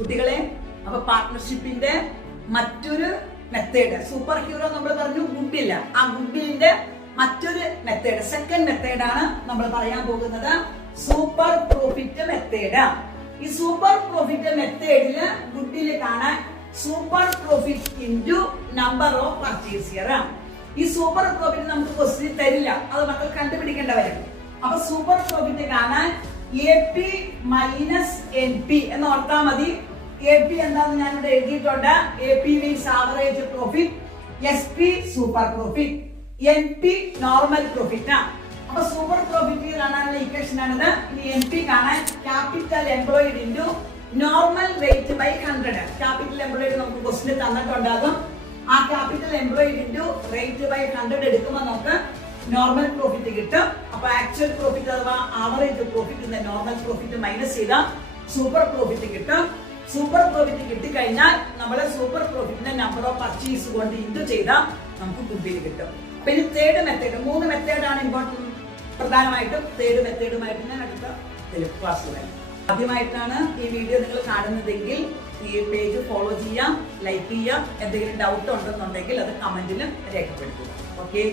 കുട്ടികളെ, അപ്പൊ പാർട്ട്ണർഷിപ്പിന്റെ മറ്റൊരു മെത്തേഡ്, സൂപ്പർ ഹീറോ നമ്മൾ പറഞ്ഞു ഗുഡില്ല, ആ ഗുഡിലിന്റെ മറ്റൊരു മെത്തേഡ്, സെക്കൻഡ് മെത്തേഡാണ് നമ്മൾ പറയാൻ പോകുന്നത്, സൂപ്പർ പ്രോഫിറ്റ് മെത്തേഡ്. ഈ സൂപ്പർ പ്രോഫിറ്റ് മെത്തേഡില് ഗുഡില് കാണാൻ super profit into number of purchase year. ഈ സൂപ്പർ പ്രോഫിറ്റ് നമുക്ക് ക്വസ്റ്റ്യൻ തരില്ല, അത് മക്കൾ കണ്ടുപിടിക്കേണ്ട വരും. അപ്പൊ സൂപ്പർ പ്രോഫിറ്റ് കാണാൻ AP മൈനസ് NP എന്ന് ഓർത്താൽ മതി. AP എന്താന്ന് ഞാൻ ഇവിടെ എഴുതിയിട്ടുണ്ട്. AP means average profit, SP super profit, NP normal profit. അപ്പൊ സൂപ്പർ പ്രോഫിറ്റ് കാണാനുള്ള ഇക്വേഷൻ ആണിത്. ഇനി NP കാണാൻ capital employed into normal rate by 100. Capital employed നമുക്ക് ക്വസ്റ്റ്യൻ തന്നിട്ടുണ്ടാകും. ആ capital employed into rate by 100 എടുക്കുമ്പോൾ നമുക്ക് നോർമൽ പ്രോഫിറ്റ് കിട്ടും. അപ്പൊ ആക്ച്വൽ പ്രോഫിറ്റ് അഥവാ average profit normal profit minus ചെയ്താൽ സൂപ്പർ പ്രോഫിറ്റ് കിട്ടും. സൂപ്പർ പ്രോഫിറ്റ് കിട്ടിക്കഴിഞ്ഞാൽ നമ്മള് സൂപ്പർ പ്രോഫിറ്റിന്റെ നമ്പർ ഓഫ് പർച്ചേസ് കൊണ്ട് ഇൻറ്റു ചെയ്താൽ നമുക്ക് ഗുഡ്വിൽ കിട്ടും. അപ്പൊ ഇനി തേർഡ് മെത്തേഡ്, 3 മെത്തേഡാണ് ഇമ്പോർട്ടൻറ്റ്, പ്രധാനമായിട്ടും തേർഡ് മെത്തേഡുമായിട്ട് ഞാൻ അടുത്ത ക്ലാസ്സിൽ വരാം. ആദ്യമായിട്ടാണ് ഈ വീഡിയോ നിങ്ങൾ കാണുന്നതെങ്കിൽ ഈ പേജ് ഫോളോ ചെയ്യാം, ലൈക്ക് ചെയ്യാം. എന്തെങ്കിലും ഡൗട്ട് ഉണ്ടെന്നുണ്ടെങ്കിൽ അത് കമന്റിൽ രേഖപ്പെടുത്തുക. ഓക്കെ.